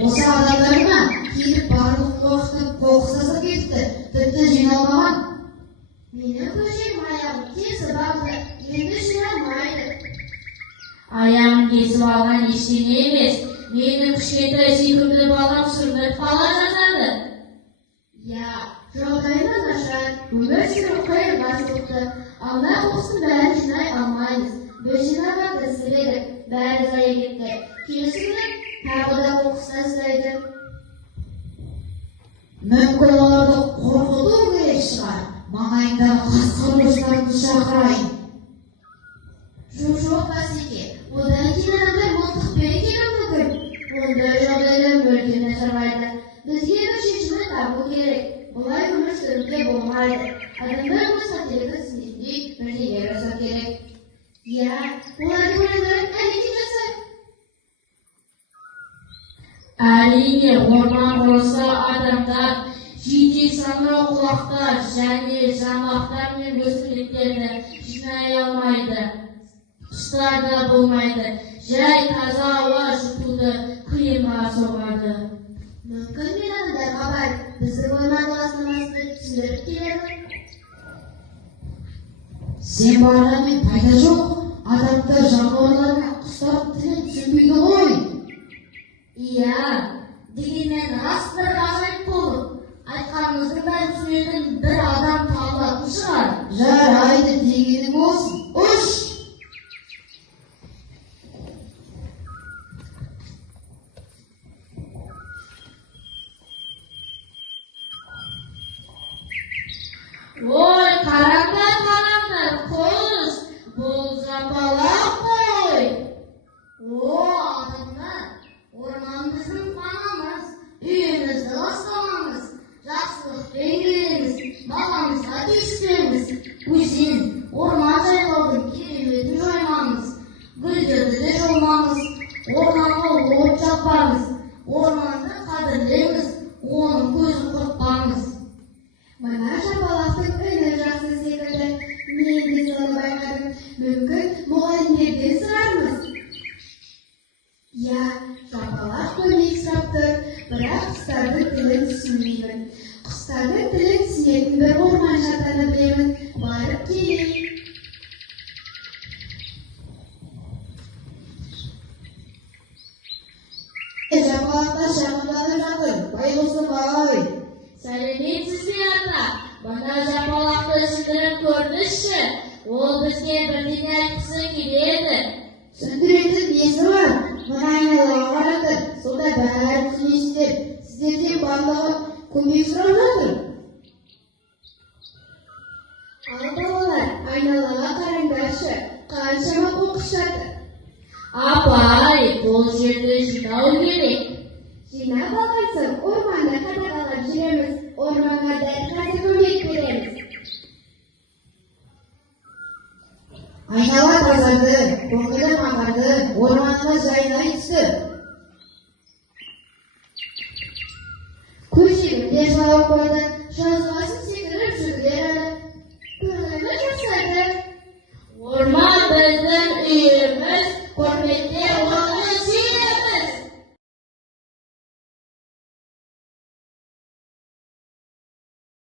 Осы адамдарына келіп барлық уақытын қоқыс тастап кетті, тіпті жиналмаған. Менің көжем аяғым кесіп алды, енді жиналмайды. Аяғын кесіп алған ештеңе емес, менің кішкентай сүйкімді балам сүрініп қала жаздады. Я, жағдайымыз нашар, өмір сүру қиынға соқты. Алда қоқыстың бәрін жинай алмаймыз. Біз жинағанды сіледік, бәрі зая кетті. Келесі күні тағы да қоқыс тастайды. Мүмкін оларды қорқыту керек шығар. Маңайындағы қасқырлаушыларды шақырайын. Жоқ Басеке, одан кейін адамдар мылтықпен келуі мүмкін. Ондай жағдайда мүлде нашарлайды. Бізге бір шешімін табу керек. Бұлай өмір сүруге болмайды. Адамдар өз қателігін түсінетіндей бірдеңе жасау керек. Я, олардың ойларын әдетте жасайды. Әрине, орман құрылысы адамдар, жидек саңырау құлақтар және жаңғақтар мен өсімдіктерді жинай алмайды. Құстар да болмайды. Жай таза ауа жұтуды қиынға соғады. Мүмкін мен адамдарға барып, біздің орман лазнамасını түсіндіріп келемін. Сен барғанмен пайда жоқ. Адамдар жануарлар мен құстар тілін түсінбейді ғой. Иә, дегенмен рас бір ғажайып болып, айтқанымыздың бәрін түсінетін бір адам табылатын шығар. Жарайды дегенің болсын. Ұш! Ой, қараңдар, құс, бұл жапалақ қой. О, адамдар, орман біздің панамыз, үйімізді ластамаңыз, жақсылықпен келеміз, баламызға тиіспеңіз. Өзен, орман жайлаудың кереметін жоймаңыз, гүлдерді де жолмаңыз, орманға от жақпаңыз, орманды қадірлеңіз, оның көзін құртпаңыз. Мына жапалақтың үні жақсы секілді. Мен де соны байқадым. Мүмкін мұғалімдерден сұрармыз. Я, жапалақ көмек сұрап тұр, бірақ құстардың тілін түсінбеймін. Құстардың тілін түсінетін бір орман шатаны білемін. Барып келейін. Жапалақта шағымданып жатыр. Байғұсым ай. Сәлеметсіз бе ата? Мына жапалақты түсіндіріп көрдіңізші? Ол бізге бірдеңе айтқысы келеді. Түсіндіретін несі бар? Мына айналаға қараңдар. Сонда бәрі түсінесіздер. Сіздерден барлығы көмек сұрап жатыр. Ал балалар, айналаға қараңдаршы. Қаншама қоқыс жатыр. Апай, бұл жерді жинау керек. Жинап алған соң орманды қадағалап жүреміз. Орманға дәл қазір көмек береміз. Айнала тазарды, көңілім ағарды, орманымыз жайнай түсті. Көшемін де жауап қойды. Жазға